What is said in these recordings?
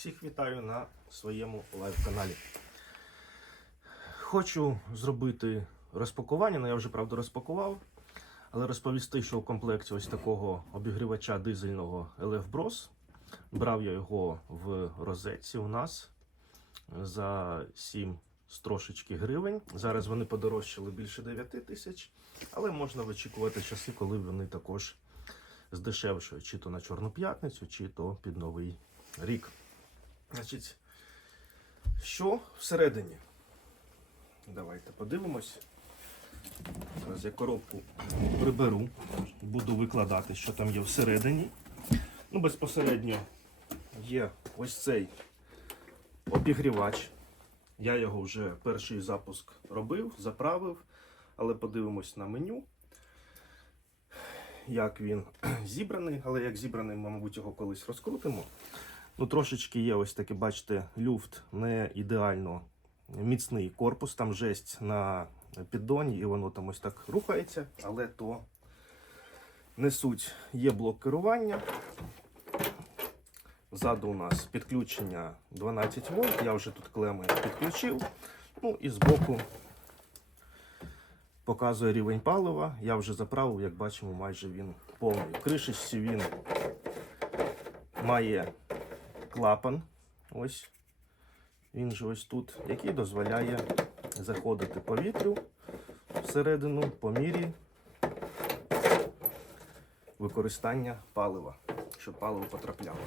Всіх вітаю на своєму лайв-каналі. Хочу зробити розпакування, ну я вже правда розпакував, але розповісти, що в комплекті ось такого обігрівача дизельного LF Bros. Брав я його в розетці у нас за 7 з трошечки гривень. Зараз вони подорожчали більше 9 тисяч, але можна вичікувати часи, коли вони також здешевшують, чи то на Чорну п'ятницю, чи то під Новий рік. Значить, що всередині? Давайте подивимось. Зараз я коробку приберу, буду викладати, що там є всередині. Ну, безпосередньо є ось цей обігрівач. Я його вже перший запуск робив, заправив, але подивимось на меню. Як він зібраний, але як зібраний, мабуть, його колись розкрутимо. Ну, трошечки є ось таке, бачите, люфт не ідеально міцний корпус, там жесть на піддоні, і воно там ось так рухається, але то не суть. Є блок керування. Ззаду у нас підключення 12 вольт. Я вже тут клеми підключив. Ну і збоку показує рівень палива. Я вже заправив, як бачимо, майже він повний. Кришечці він має клапан. Ось він же ось тут, який дозволяє заходити повітрю всередину по мірі використання палива, щоб паливо потрапляло.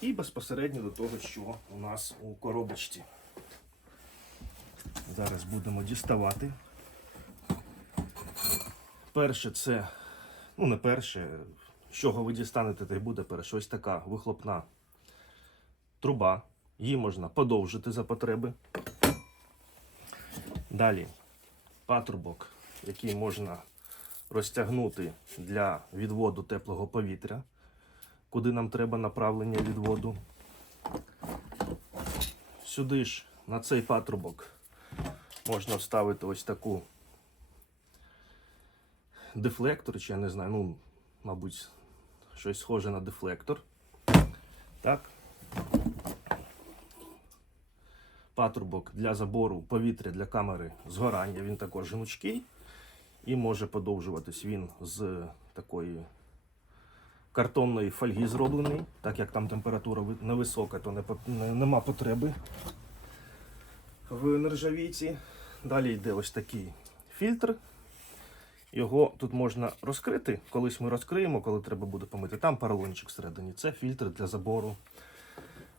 І безпосередньо до того, що у нас у коробочці. Зараз будемо діставати. Перше це, ну не перше, з чого ви дістанете, те й буде перше. Ось така вихлопна труба. Її можна подовжити за потреби. Далі патрубок, який можна розтягнути для відводу теплого повітря, куди нам треба направлення відводу. Сюди ж на цей патрубок можна вставити ось таку дефлектор, чи я не знаю, ну, мабуть, щось схоже на дефлектор. Так. Патрубок для забору повітря для камери згорання. Він також гнучкий і може подовжуватись він з такої картонної фольги зроблений. Так як там температура невисока, то не, не, нема потреби в нержавійці. Далі йде ось такий фільтр. Його тут можна розкрити. Колись ми розкриємо, коли треба буде помити. Там поролончик всередині. Це фільтр для забору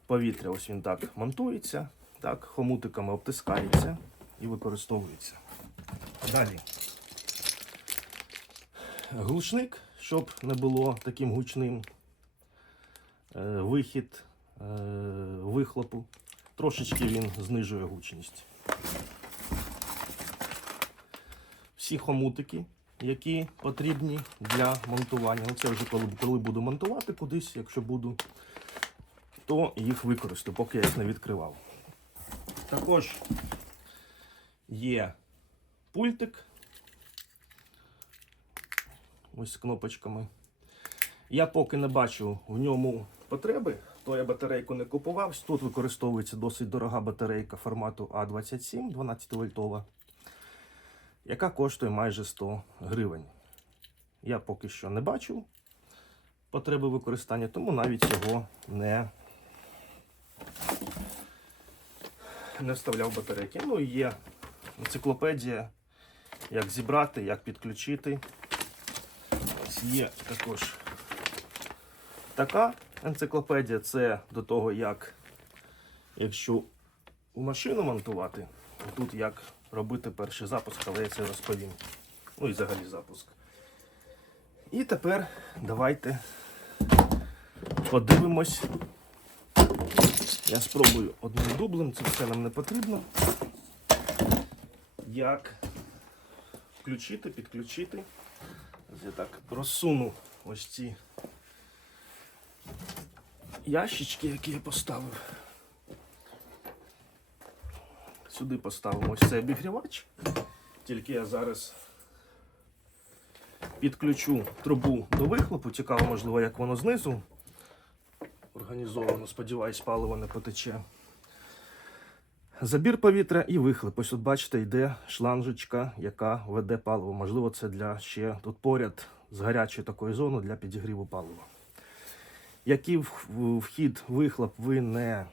повітря. Ось він так монтується, так, хомутиками обтискається і використовується. Далі. Глушник, щоб не було таким гучним. Е, Вихід е, вихлопу. Трошечки він знижує гучність. Всі хомутики, які потрібні для монтування. Це вже коли, коли буду монтувати кудись, якщо буду, то їх використаю, поки я їх не відкривав. Також є пультик. Ось з кнопочками. Я поки не бачу в ньому потреби, то я батарейку не купував. Тут використовується досить дорога батарейка формату А27 12 вольтова, яка коштує майже 100 гривень. Я поки що не бачу потреби використання, тому навіть його не, не вставляв батарейки. Ну і є енциклопедія, як зібрати, як підключити. Ось є також така енциклопедія. Це до того, як якщо у машину монтувати, тут як робити перший запуск, але я це розповім. Ну і взагалі запуск. І тепер давайте подивимось. Я спробую одним дублем, це все нам не потрібно. Як включити, підключити. Я так розсуну ось ці ящички, які я поставив. Сюди поставимо ось цей обігрівач. Тільки я зараз підключу трубу до вихлопу. Цікаво, можливо, як воно знизу організовано. Сподіваюсь, паливо не потече. Забір повітря і вихлоп. Ось тут бачите, йде шланжечка, яка веде паливо. Можливо, це для ще тут поряд з гарячою такою зоною для підігріву палива. Який вхід, вихлоп ви не,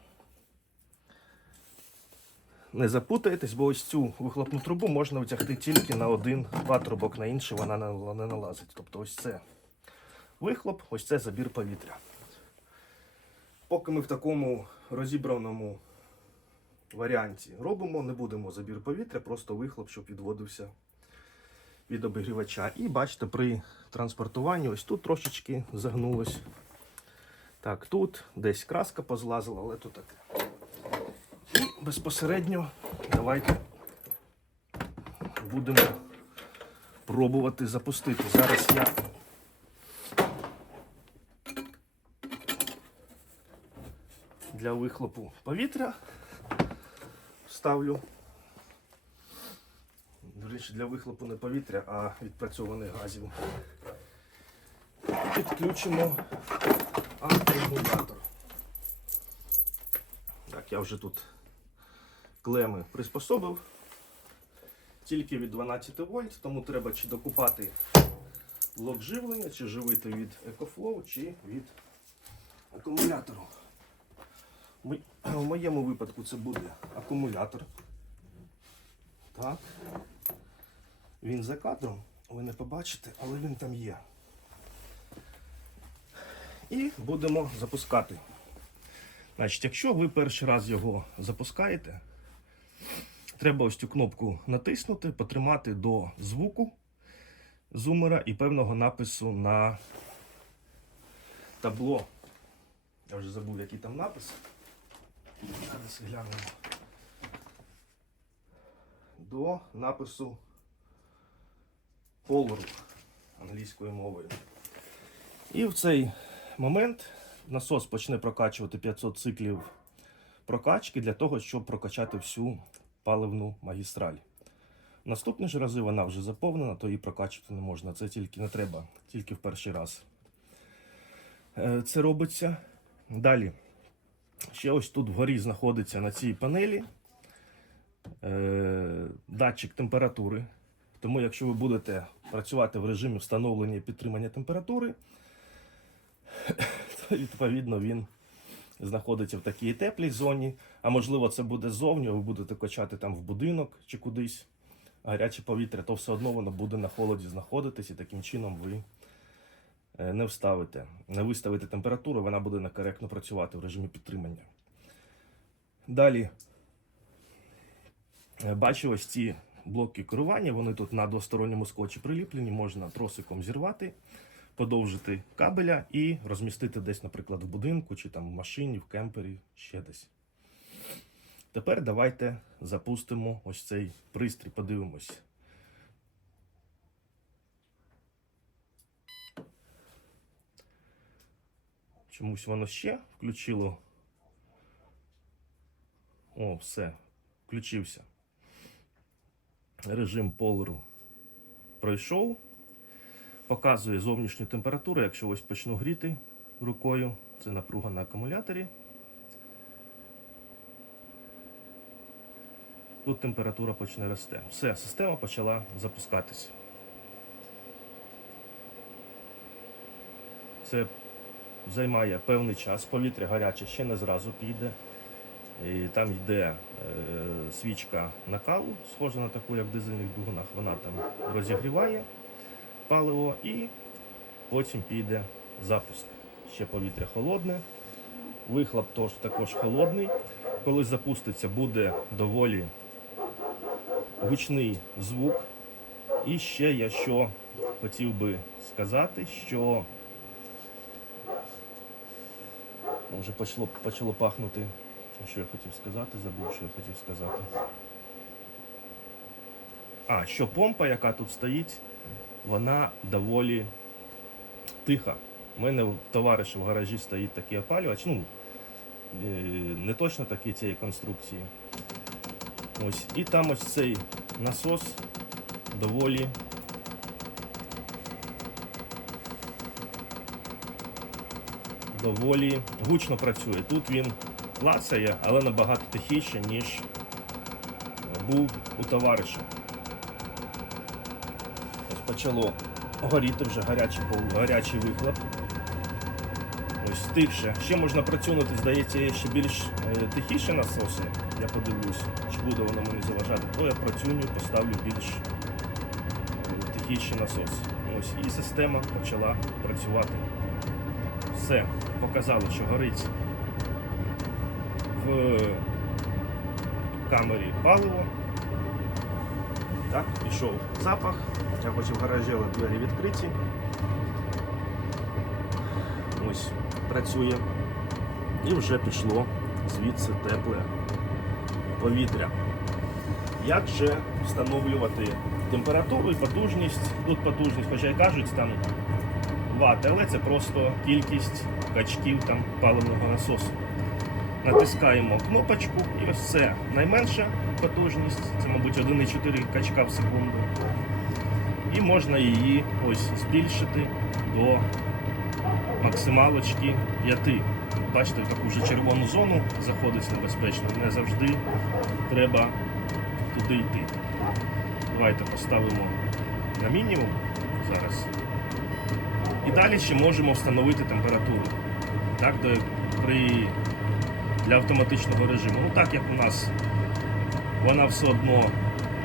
не запутаєтесь, бо ось цю вихлопну трубу можна витягти тільки на один патрубок, на інший вона не налазить. Тобто ось це вихлоп, ось це забір повітря. Поки ми в такому розібраному варіанті робимо, не будемо забір повітря, просто вихлоп, щоб відводився від обігрівача. І бачите, при транспортуванні ось тут трошечки загнулось. Так, тут десь краска позлазила, але то таке. І безпосередньо давайте будемо пробувати запустити. Зараз я для вихлопу повітря ставлю. До речі, для вихлопу не повітря, а відпрацьованих газів. Підключимо акумулятор. Так, я вже тут клеми приспособив. Тільки від 12 вольт, тому треба чи докупати блок живлення, чи живити від EcoFlow, чи від акумулятору. В моєму випадку це буде акумулятор. Так. Він за кадром, ви не побачите, але він там є. І будемо запускати. Значить, якщо ви перший раз його запускаєте, треба ось цю кнопку натиснути, потримати до звуку зумера і певного напису на табло. Я вже забув, який там напис. Зараз глянемо. До напису кольору англійською мовою. І в цей момент насос почне прокачувати 500 циклів прокачки для того, щоб прокачати всю паливну магістраль. Наступні ж рази вона вже заповнена, то її прокачувати не можна. Це тільки не треба, тільки в перший раз. Е, Це робиться. Далі. Ще ось тут вгорі знаходиться на цій панелі е, датчик температури. Тому, якщо ви будете працювати в режимі встановлення і підтримання температури, то відповідно він знаходиться в такій теплій зоні. А можливо, це буде ззовні, ви будете качати там в будинок чи кудись гаряче повітря, то все одно воно буде на холоді знаходитись, і таким чином ви не вставите, не виставите температуру, вона буде некоректно працювати в режимі підтримання. Далі е, бачу ось ці блоки керування, вони тут на двосторонньому скотчі приліплені, можна тросиком зірвати, подовжити кабеля і розмістити десь, наприклад, в будинку, чи там в машині, в кемпері, ще десь. Тепер давайте запустимо ось цей пристрій, подивимось. Чомусь воно ще включило. О, все, включився. Режим полеру пройшов. Показує зовнішню температуру. Якщо ось почну гріти рукою, це напруга на акумуляторі. Тут температура почне рости. Все, система почала запускатися. Це займає певний час. Повітря гаряче ще не зразу піде. І там йде е, свічка накалу, схожа на таку, як в дизельних двигунах. Вона там розігріває паливо і потім піде запуск. Ще повітря холодне, вихлоп тож також холодний. Коли запуститься, буде доволі гучний звук. І ще я що хотів би сказати, що вже почало, почало пахнути. Що я хотів сказати, забув, що я хотів сказати. А, що помпа, яка тут стоїть, вона доволі тиха. У мене в товариша в гаражі стоїть такий опалювач. Ну, е, не точно такий цієї конструкції. Ось. І там ось цей насос доволі. Доволі гучно працює. Тут він клацає, але набагато тихіше, ніж був у товариша. Ось почало горіти вже гарячий, гарячий вихлоп. Ось тихше. Ще можна працювати, здається, є ще більш е, тихіше насоси. Я подивлюсь, чи буде воно мені заважати, то я працюю, поставлю більш е, тихіший насос. Ось і система почала працювати. Все, показало, що горить в камері паливо. Так, пішов запах. Я хоч в гаражі, але двері відкриті. Ось працює. І вже пішло звідси тепле повітря. Як же встановлювати температуру і потужність? Тут потужність, хоча й кажуть, там ват, але це просто кількість качків там паливного насосу. Натискаємо кнопочку і ось все. Найменша потужність, це, мабуть, 1,4 качка в секунду. І можна її ось збільшити до максималочки 5. Бачите, таку вже червону зону заходить небезпечно. Не завжди треба туди йти. Давайте поставимо на мінімум зараз. І далі ще можемо встановити температуру. Так, до, при, для автоматичного режиму. Ну так як у нас вона все одно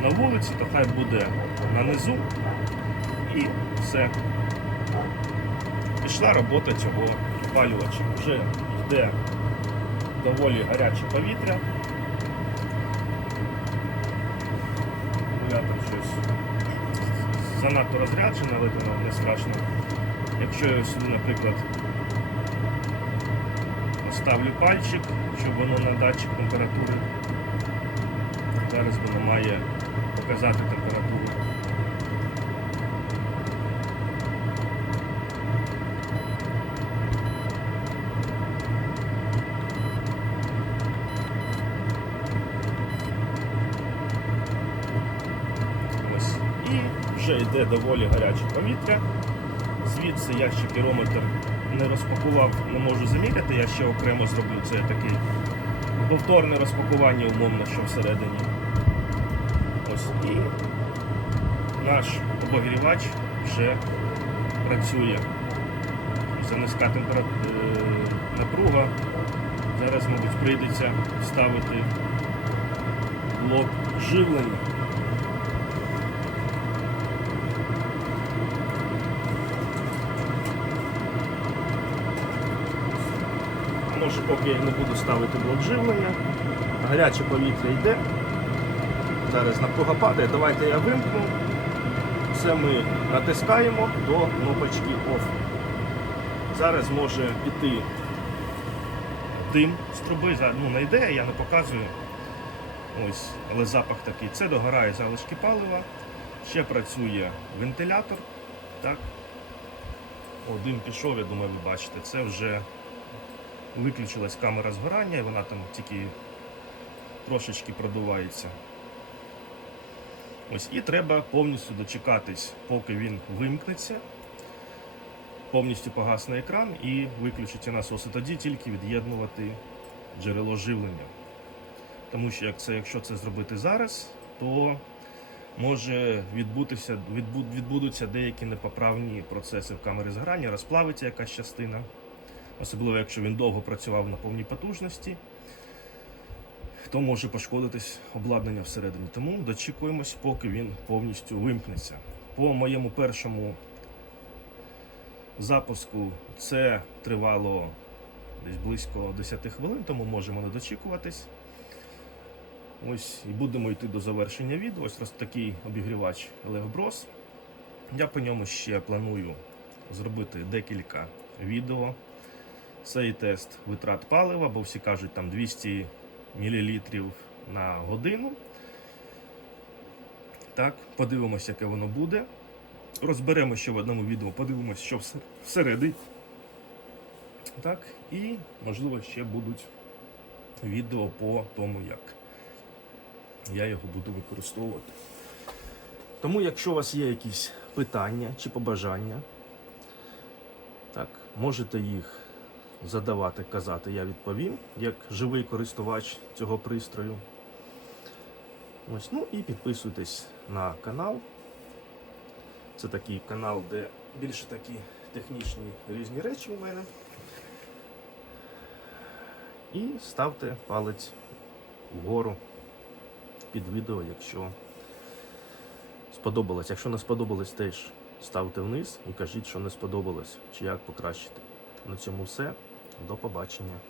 на вулиці, то хай буде на низу і все. Пішла робота цього опалювача. Вже йде доволі гаряче повітря. Акумулятор щось занадто розряджене, але не страшно. Якщо я сюди, наприклад, ставлю пальчик, щоб воно на датчик температури. Зараз воно має показати температуру. І вже йде доволі гаряче повітря. Звідси я ще пірометр не розпакував, не можу заміряти, я ще окремо зроблю це такий повторне розпакування, умовно, що всередині. Ось і наш обогрівач вже працює. Це низька температура напруга. Зараз, мабуть, прийдеться вставити блок живлення. Може, поки я не буду ставити блок живлення. Гаряче повітря йде. Зараз напруга падає. Давайте я вимкну. Все ми натискаємо до кнопочки OFF. Зараз може піти дим з труби. Ну, не йде, я не показую. Ось, але запах такий. Це догорає залишки палива. Ще працює вентилятор. Так. О, дим пішов, я думаю, ви бачите. Це вже виключилась камера згорання, і вона там тільки трошечки продувається. Ось, і треба повністю дочекатись, поки він вимкнеться, повністю погасне екран і виключиться насос. І тоді тільки від'єднувати джерело живлення. Тому що як це, якщо це зробити зараз, то може відбутися, відбу- відбудуться деякі непоправні процеси в камері згорання, розплавиться якась частина особливо якщо він довго працював на повній потужності, то може пошкодитись обладнання всередині. Тому дочікуємось, поки він повністю вимкнеться. По моєму першому запуску це тривало десь близько 10 хвилин, тому можемо не дочікуватись. Ось і будемо йти до завершення відео. Ось такий обігрівач Левброс. Я по ньому ще планую зробити декілька відео. Цей тест витрат палива, бо всі кажуть там 200 мл на годину. Так, подивимося, яке воно буде. Розберемо ще в одному відео, подивимося, що всередині. Так, і, можливо, ще будуть відео по тому, як я його буду використовувати. Тому, якщо у вас є якісь питання чи побажання, так, можете їх задавати, казати, я відповім, як живий користувач цього пристрою. Ось, ну і підписуйтесь на канал. Це такий канал, де більше такі технічні різні речі у мене. І ставте палець вгору під відео, якщо сподобалось. Якщо не сподобалось, теж ставте вниз і кажіть, що не сподобалось, чи як покращити. На цьому все. До побачення.